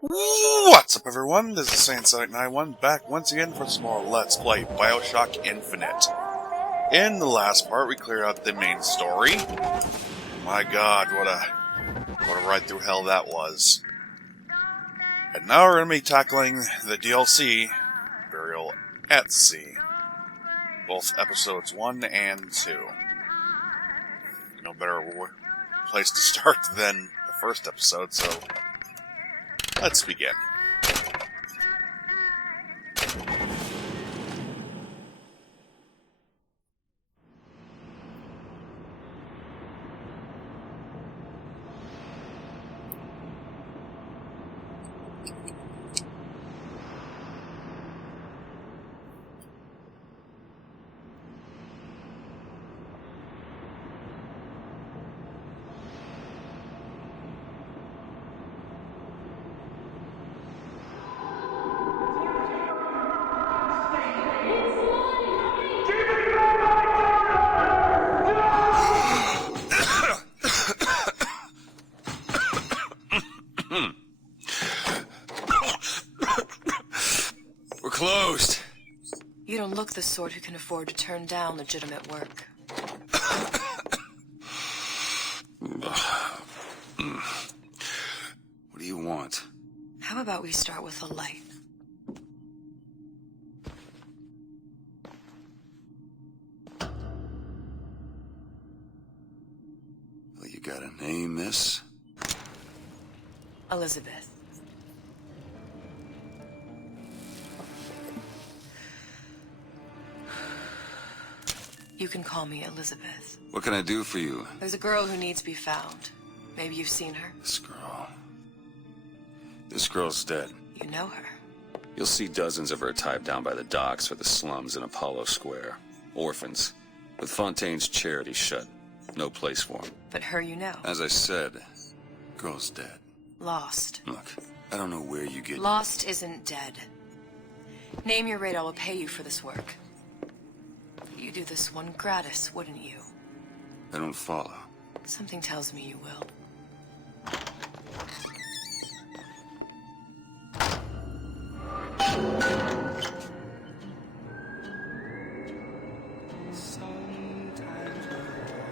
What's up, everyone? This is Saiyan91 back once again for some more Let's Play Bioshock Infinite. In the last part, we cleared out the main story. My god, what a ride through hell that was. And now we're going to be tackling the DLC, Burial at Sea. Both episodes 1 and 2. No better place to start than the first episode, so let's begin. We're closed. You don't look the sort who can afford to turn down legitimate work. What do you want? How about we start with a light? Well, you gotta name this. Elizabeth. You can call me Elizabeth. What can I do for you? There's a girl who needs to be found. Maybe you've seen her. This girl. This girl's dead. You know her. You'll see dozens of her tied down by the docks or the slums in Apollo Square. Orphans. With Fontaine's charity shut. No place for them. But her you know. As I said, girl's dead. Lost. Look, I don't know where you get... Lost isn't dead. Name your rate, I will pay you for this work. You'd do this one gratis, wouldn't you? I don't follow. Something tells me you will.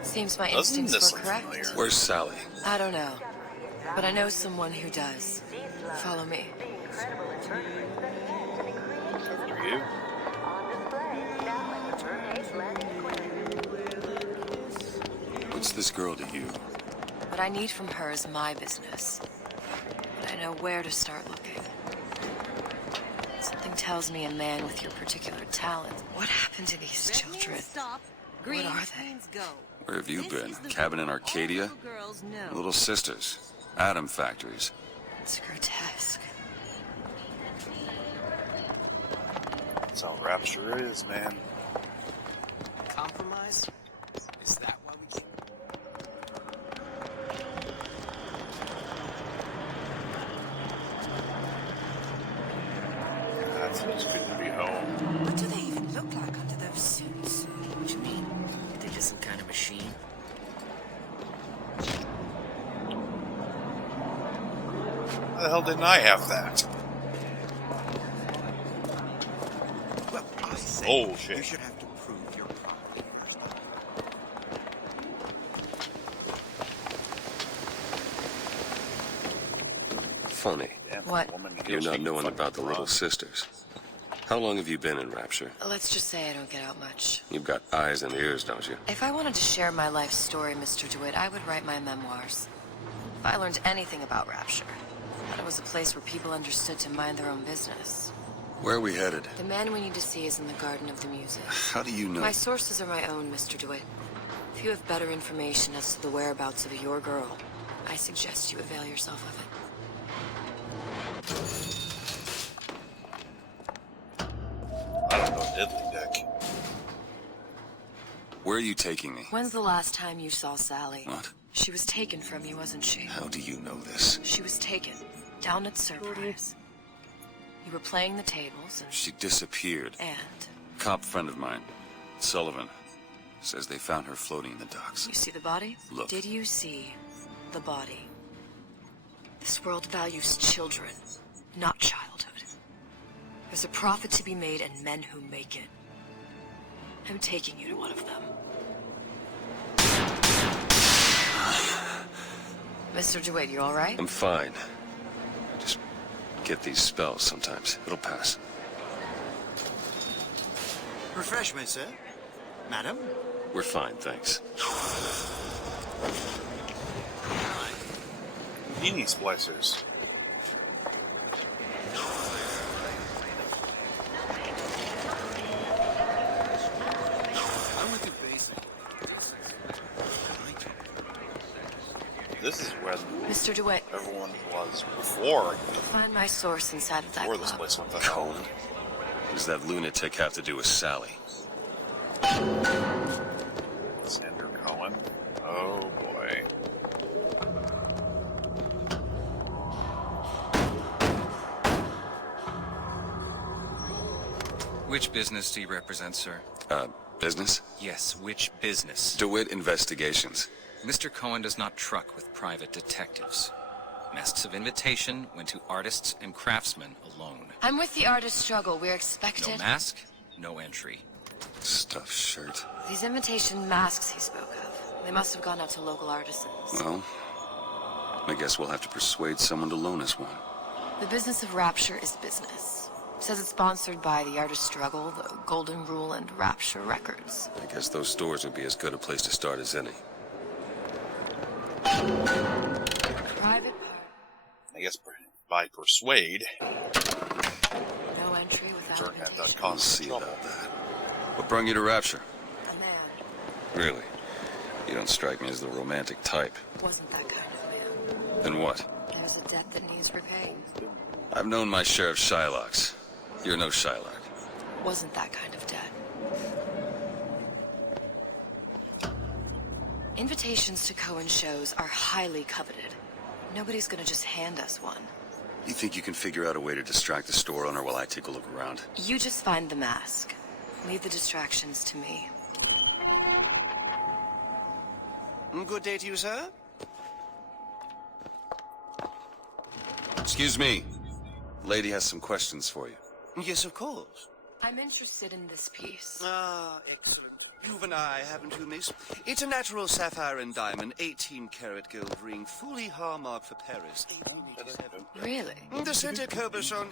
Seems my instincts were correct. Familiar? Where's Sally? I don't know, but I know someone who does. Follow me. After you? What's this girl to you? What I need from her is my business. But I know where to start looking. Something tells me a man with your particular talent. What happened to these children? What are they? Where have you been? Cabin in Arcadia? Little sisters. Atom factories. It's grotesque. That's how Rapture is, man. Compromise? Is that why we keep... That feels good to be home. What do they even look like under those suits? What you mean? They're just some kind of machine? How the hell didn't I have that? Well, I say Oh, shit. you should have to prove your property. Funny. Damn, What? woman You're feels not like knowing fucking about the little wrong. sisters. How long have you been in Rapture? Let's just say I don't get out much. You've got eyes and ears, don't you? If I wanted to share my life story, Mr. DeWitt, I would write my memoirs. If I learned anything about Rapture, that it was a place where people understood to mind their own business. Where are we headed? The man we need to see is in the Garden of the Muses. How do you know? My sources are my own, Mr. DeWitt. If you have better information as to the whereabouts of your girl, I suggest you avail yourself of it. I don't know, diddly dick. Where are you taking me? When's the last time you saw Sally? What? She was taken from you, wasn't she? How do you know this? She was taken, down at Surprise. You were playing the tables, She disappeared. and Cop friend of mine, Sullivan, says they found her floating in the docks. you see the body? Look. Did you see the body? This world values children, not childhood. There's a profit to be made and men who make it. I'm taking you to one of them. Mr. DeWitt, you alright? I'm fine. Just get these spells sometimes. It'll pass. Refreshment, sir. Madam? We're fine, thanks. Genie splicers. I'm with you, basic. This is when Mr. DeWitt, everyone was before find my source inside of that this club. place went to Cohen? What does that lunatic have to do with Sally? Sandra Cohen. Oh boy. Which business do you represent, sir? Business? Yes, which business? DeWitt Investigations. Mr. Cohen does not truck with private detectives. Masks of invitation went to artists and craftsmen alone. I'm with the artist struggle. We're No expected. mask, no entry. Stuffed shirt. These invitation masks he spoke of. They must have gone out to local artisans. Well, I guess we'll have to persuade someone to loan us one. The business of Rapture is business. Says it's sponsored by the Artist Struggle, the Golden Rule, and Rapture Records. I guess those stores would be as good a place to start as any. Private part. I guess by persuade. No entry without Sure, had that invitation. I'll cause see trouble. about that. What brought you to Rapture? A man Really? You don't strike me as the romantic type. wasn't that kind of man. Then what? There's a debt that needs repaying. I've known my share of Shylocks. You're no Shylock. Wasn't that kind of debt. Invitations to Cohen shows are highly coveted. Nobody's gonna just hand us one. You think you can figure out a way to distract the store owner while I take a look around? You just find the mask. Leave the distractions to me. Good day to you, sir. Excuse me. Lady has some questions for you. Yes, of course. I'm interested in this piece. Ah, excellent. You've an eye, haven't you, miss? It's a natural sapphire and diamond, 18-karat gold ring, fully hallmarked for Paris, 1887. Really? The center cabochon...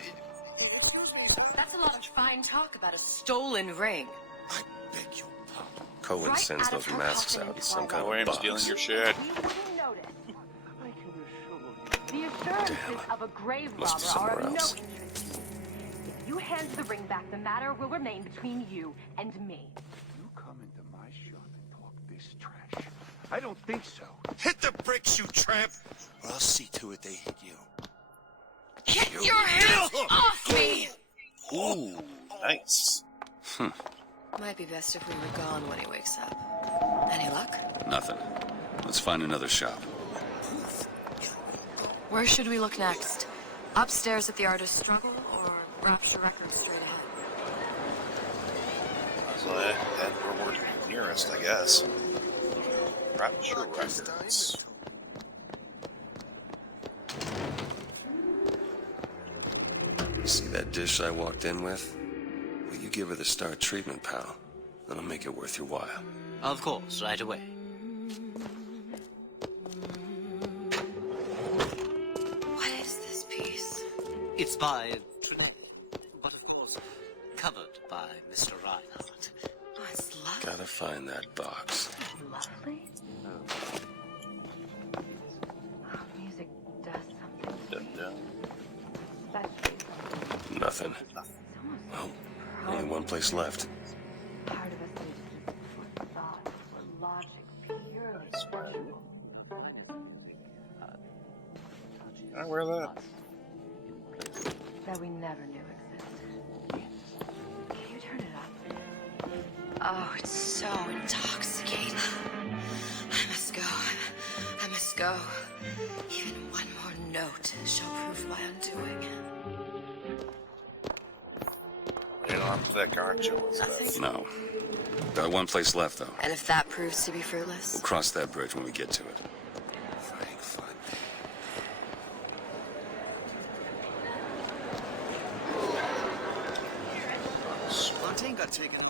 That's a lot of fine talk about a stolen ring. I beg your pardon. Cohen Right sends out of those her masks coffin out in some into kind Oh, of I'm box. stealing your shit. The assurances of a grave Must be robber are somewhere of no else. interest to me. If you hand the ring back, the matter will remain between you and me. You come into my shop and talk this trash? I don't think so. Hit the bricks, you tramp! Or I'll see to it they hit you. Get your hands off me! Ooh, nice. Might be best if we were gone when he wakes up. Any luck? Nothing. Let's find another shop. Where should we look next? Upstairs at the Artist Struggle, or Rapture Records straight ahead? So that we're nearest, I guess. Rapture Records. You see that dish I walked in with? Will you give her the star treatment, pal? That'll make it worth your while. Of course, right away. What is this piece? It's by Trinidad, but of course, covered by Mr. Reinhardt. Oh, it's lovely. Gotta find that box. Lovely. Oh, music does something Dun, dun. special. Nothing. It's almost Well, only one place left. part of us needs to put thought or logic purely sensual. Can I wear that? That we never knew existed. Can you turn it up? Oh, it's so intoxicating. I must go. I must go. Even one more note shall prove my undoing. You know, I'm thick, aren't you, Elizabeth? No. Got one place left, though. And if that proves to be fruitless? We'll cross that bridge when we get to it. Frankfurt. plane got taken.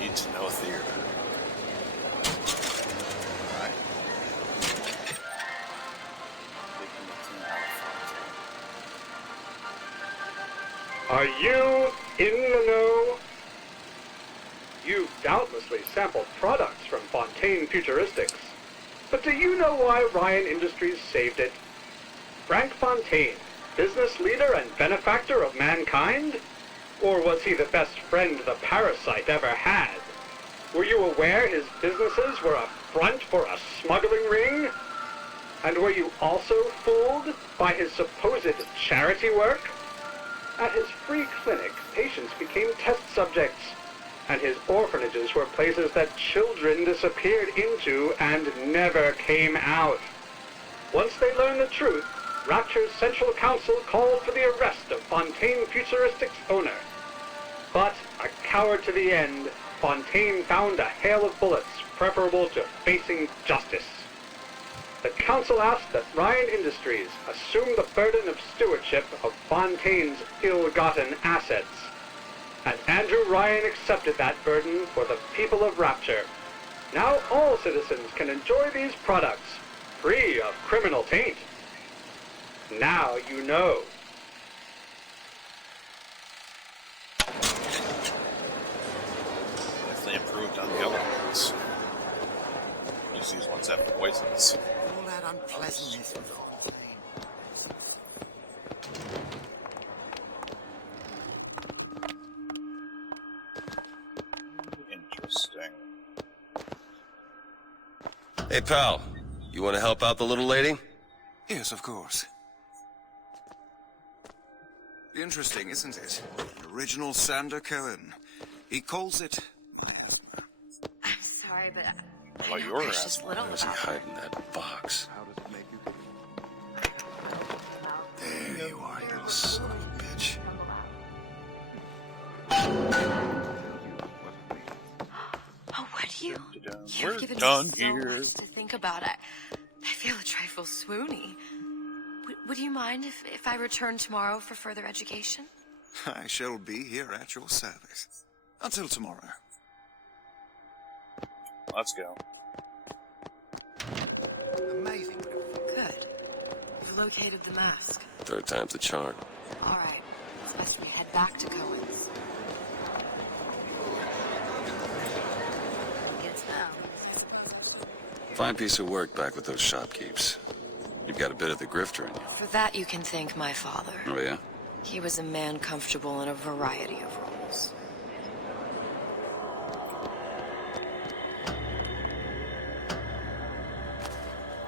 Need to know theater. Alright. Taking the team out of Are you in the know? You've doubtlessly sampled products from Fontaine Futuristics. But do you know why Ryan Industries saved it? Frank Fontaine, business leader and benefactor of mankind? Or was he the best friend the parasite ever had? Were you aware his businesses were a front for a smuggling ring? And were you also fooled by his supposed charity work? At his free clinic, patients became test subjects, and his orphanages were places that children disappeared into and never came out. Once they learned the truth, Rapture's Central Council called for the arrest of Fontaine Futuristics' owner. But, a coward to the end, Fontaine found a hail of bullets preferable to facing justice. The council asked that Ryan Industries assume the burden of stewardship of Fontaine's ill-gotten assets. And Andrew Ryan accepted that burden for the people of Rapture. Now all citizens can enjoy these products, free of criminal taint. Now you know. Definitely improved on the other ones. Use these ones have poisons. All that unpleasantness was all. Interesting. Hey, pal. You want to help out the little lady? Yes, of course. Interesting, isn't it? Original Sander Cohen. He calls it... I'm sorry, but What I about know your precious asthma? little Where's he about hiding that box? How does it make you? There you are, you little son of a bitch. Oh, would you? We're You've given done me so here. much to think about. I feel a trifle swoony. Would you mind if I return tomorrow for further education? I shall be here at your service. Until tomorrow. Let's go. Amazing. Good. You've located the mask. Third time's the charm. All right. It's best we head back to Cohen's. Gets out. Fine piece of work back with those shopkeepers. You've got a bit of the grifter in you. For that, you can thank my father. Oh, yeah? He was a man comfortable in a variety of roles.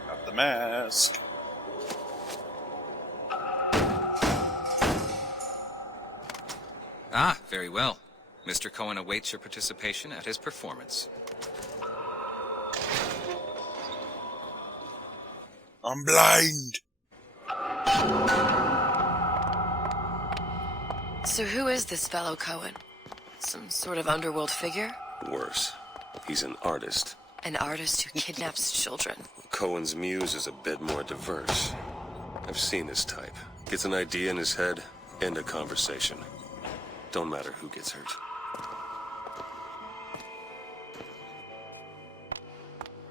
Got the mask. Ah, very well. Mr. Cohen awaits your participation at his performance. I'm blind. So who is this fellow Cohen? Some sort of underworld figure? Worse. He's an artist. An artist who kidnaps children. Cohen's muse is a bit more diverse. I've seen this type. Gets an idea in his head, end a conversation. Don't matter who gets hurt.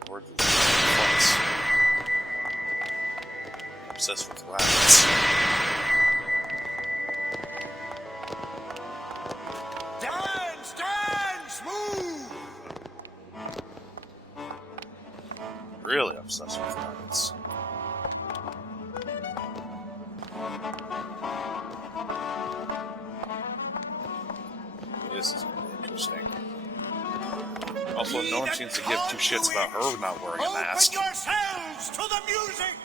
Words with flights. Obsessed with rabbits. Dance, dance, move! Really obsessed with rabbits. This is really interesting. Also, no one seems to give two shits about her not wearing a mask. Open yourselves to the music,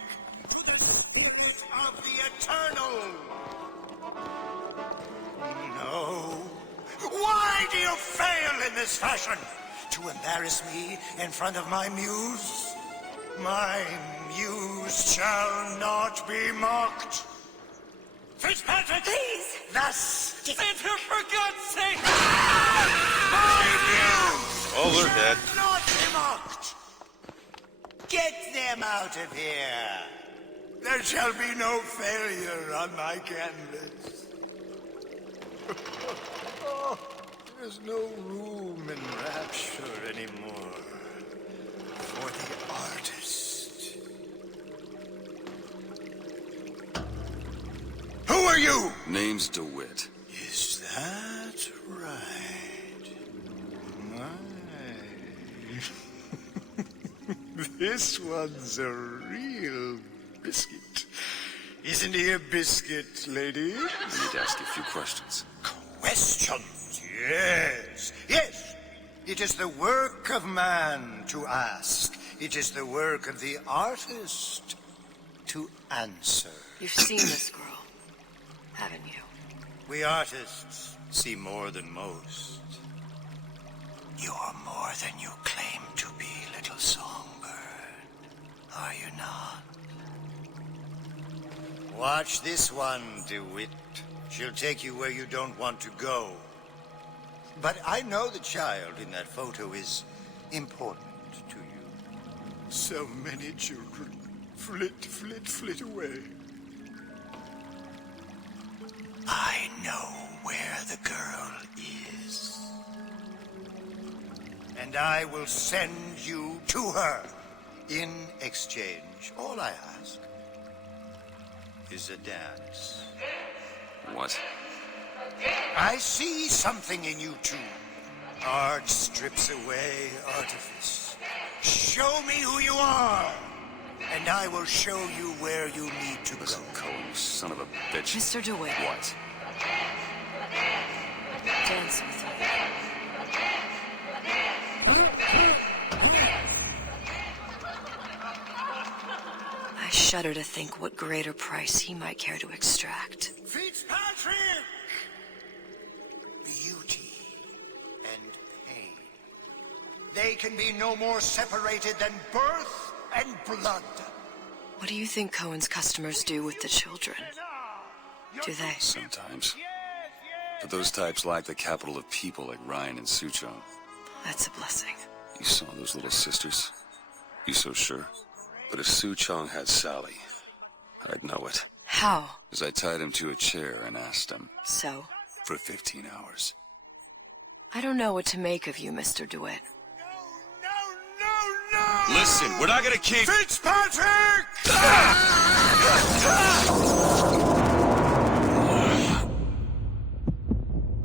to the spirit of the eternal. No. Why do you fail in this fashion? To embarrass me in front of my muse? My muse shall not be mocked. Fitzpatrick! Please! Thus! Sit here for God's sake! My muse! Oh, they're dead. Not be mocked! Get them out of here! There shall be no failure on my canvas. There's no room in Rapture anymore for the artist. Who are you? Name's DeWitt. Is that right? My. This one's a real biscuit. Isn't he a biscuit, lady? I need to ask you a few questions. Questions? Yes. Yes. It is the work of man to ask. It is the work of the artist to answer. You've seen this girl, haven't you? We artists see more than most. You're more than you claim to be, little songbird. Are you not? Watch this one, DeWitt. She'll take you where you don't want to go. But I know the child in that photo is important to you. So many children flit, flit, flit away. I know where the girl is. And I will send you to her. In exchange, all I ask is a dance. What? I see something in you two. Art strips away artifice. Show me who you are, and I will show you where you need to Listen, go. Cohen, you son of a bitch. Mr. DeWitt. What? Dance with me. I shudder to think what greater price he might care to extract. Fitzpatrick! Beauty and pain. They can be no more separated than birth and blood. What do you think Cohen's customers do with the children? Do they? Sometimes. But those types lack the capital of people like Ryan and Suchong. That's a blessing. You saw those little sisters? You so sure? But if Suchong had Sally, I'd know it. How? As I tied him to a chair and asked him. So? For 15 hours. I don't know what to make of you, Mr. DeWitt. No! Listen, we're not gonna keep... Fitzpatrick!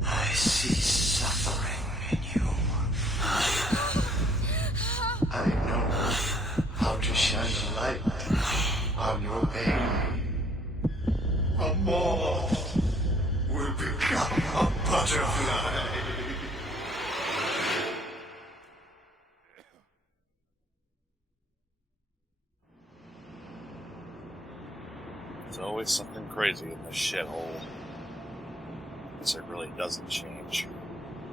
I see suffering in you. I know how to shine a light on your pain. A moth will become a butterfly. There's always something crazy in this shithole. Guess it really doesn't change,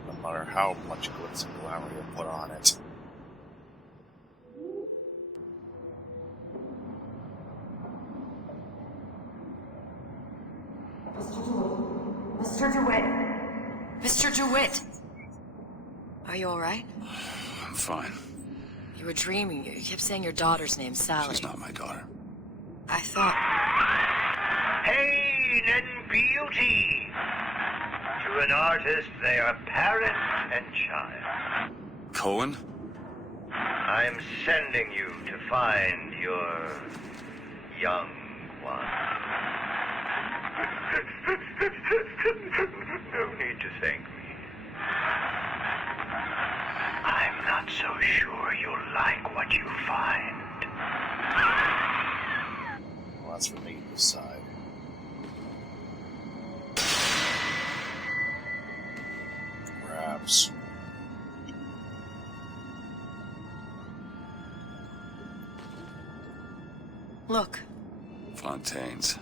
no matter how much glitz and glamour you put on it. Mr. DeWitt! Mr. DeWitt! Are you alright? I'm fine. You were dreaming. You kept saying your daughter's name, Sally. She's not my daughter. I thought... Pain and beauty. To an artist, they are parent and child. Cohen? I am sending you to find your young one. No need to thank me. I'm not so sure you'll like what you find. Well, that's for me to decide. Perhaps. Look, Fontaine's.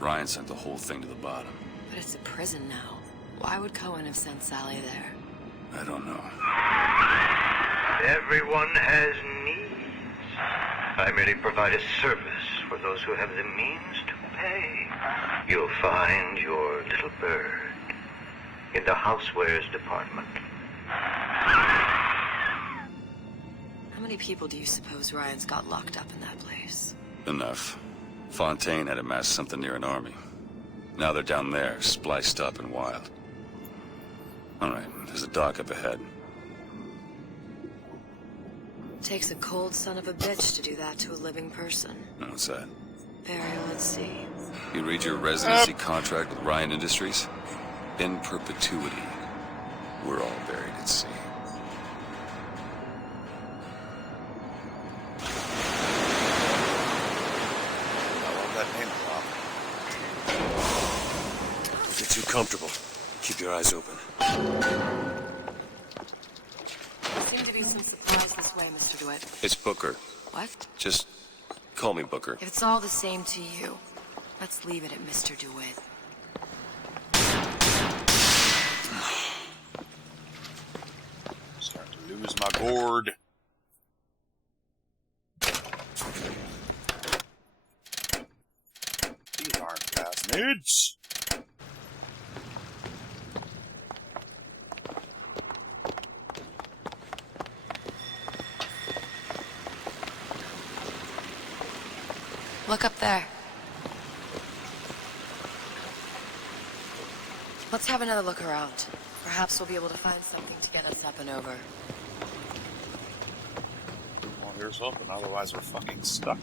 Ryan sent the whole thing to the bottom. but it's a prison now. Why would Cohen have sent Sally there? I don't know. Everyone has needs. I merely provide a service for those who have the means to pay. You'll find your little bird in the housewares department. How many people do you suppose Ryan's got locked up in that place? Enough. Fontaine had amassed something near an army. Now they're down there, spliced up and wild. Alright, there's a dock up ahead. Takes a cold son of a bitch to do that to a living person. What's that? Burial at sea. You read your residency contract with Ryan Industries? In perpetuity, we're all buried at sea. I love that name drop. Don't get too comfortable. Keep your eyes open. Seem to be some supplies this way, Mr. DeWitt. It's Booker. What? Just call me Booker. If it's all the same to you, let's leave it at Mr. DeWitt. Starting to lose my gourd. These aren't plasmids. Look up there. Let's have another look around. Perhaps we'll be able to find something to get us up and over. Well, here's hoping, otherwise we're fucking stuck.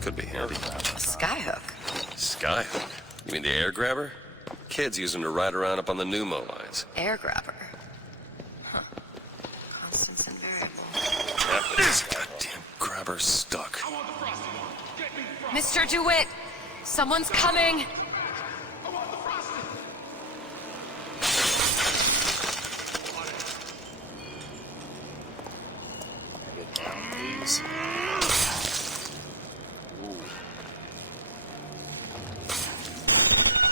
Could be handy. A skyhook. Skyhook? You mean the air grabber? Kids use them to ride around up on the pneumo lines. Air grabber. Huh. Constant's invariable. This goddamn grabber's stuck. Mr. DeWitt! Someone's coming! Get down, please.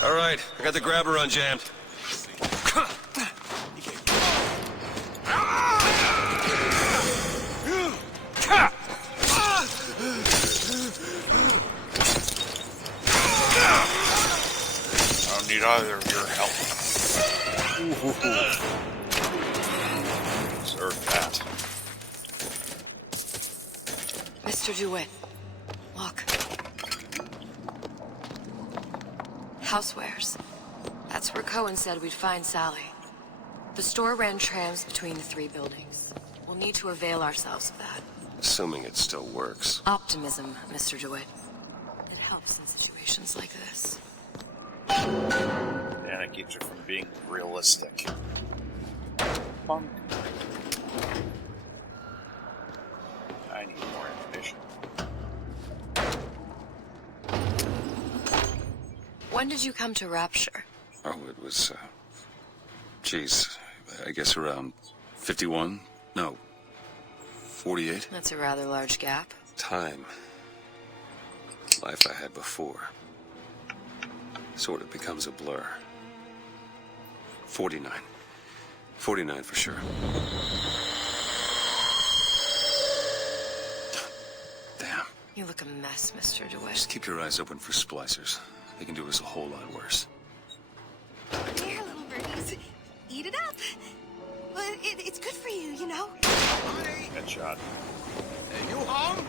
All right, I got the grabber unjammed. I don't need either of your help. Deserve that. Mr. DeWitt, look. Housewares. That's where Cohen said we'd find Sally. The store ran trams between the three buildings. We'll need to avail ourselves of that. Assuming it still works. Optimism, Mr. DeWitt. It helps in situations like this. And it keeps you from being realistic. Punk. I need more ammunition. When did you come to Rapture? Oh, it was, geez, I guess around 51? No, 48? That's a rather large gap. Time. Life I had before. Sort of becomes a blur. 49. 49 for sure. Damn. You look a mess, Mr. DeWitt. Just keep your eyes open for splicers. They can do us a whole lot worse. Here, little birdies. Eat it up. Well, it's good for you, you know. Headshot. Are you home?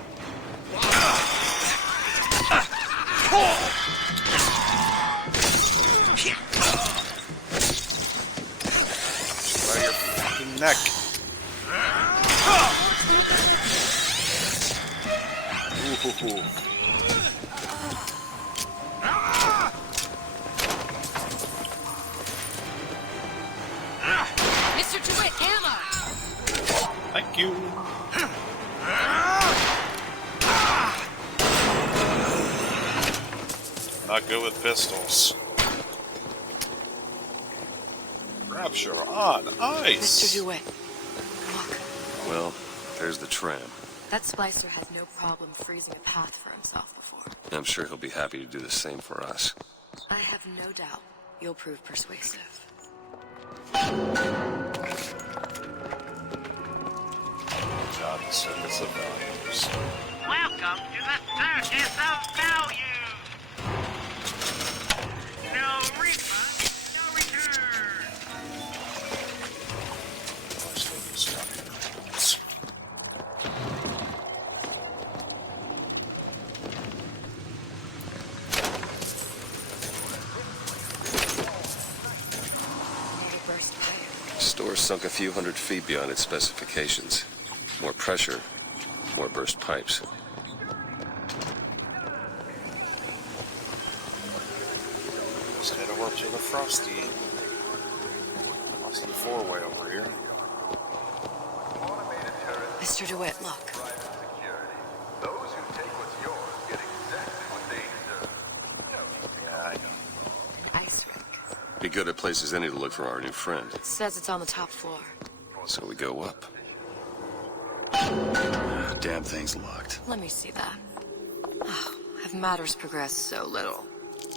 By your fucking neck. Ooh. Mr. DeWitt, ammo! Thank you. Not good with pistols. Rapture on ice. Mr. DeWitt, look. Well, there's the tram. That splicer had no problem freezing a path for himself before. I'm sure he'll be happy to do the same for us. I have no doubt you'll prove persuasive. Job service of value. values. Welcome to the circus of values. No refund, no return. Let's take this stuff. Store sunk a few hundred feet beyond its specifications. More pressure, more burst pipes. Let's head over to the Frosty four-way over here. Mr. DeWitt, look. Those who take what's yours get exactly what they deserve. Yeah, I know. Ice rink. Be good at places any to look for our new friend. It says it's on the top floor. So we go up. Damn thing's locked. Let me see that. Oh, have matters progressed so little?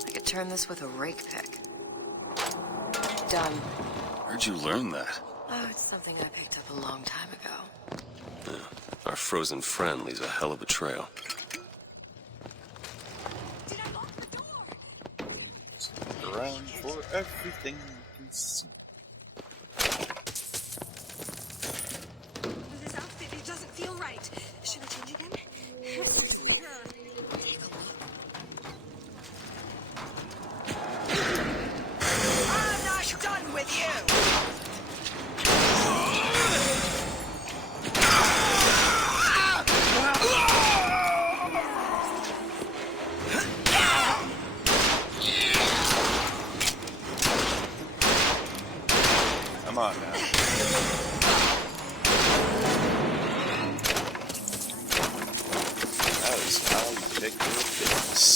I could turn this with a rake pick. Done. Where'd you learn that? Oh, it's something I picked up a long time ago. Yeah. Our frozen friend leaves a hell of a trail. Did I lock the door? Look around for everything you can see. This outfit, it doesn't feel right. Should I change again? This looks secure. Take a look. I'm not done with you! Come on now. That is how you pick your business.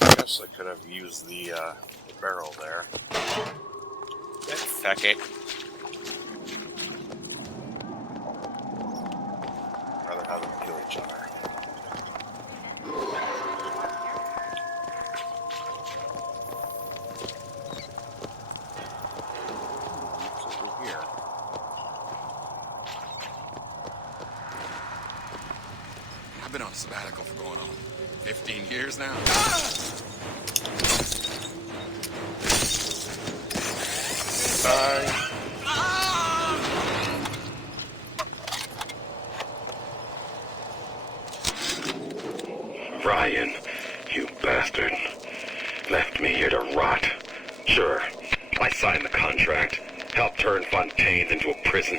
I guess I could have used the barrel there. Fuck it. Rather have them kill each other. What's over here? I've been on a sabbatical for going on 15 years now. Bye. Ryan, you bastard. Left me here to rot. Sure, I signed the contract. Helped turn Fontaine's into a prison.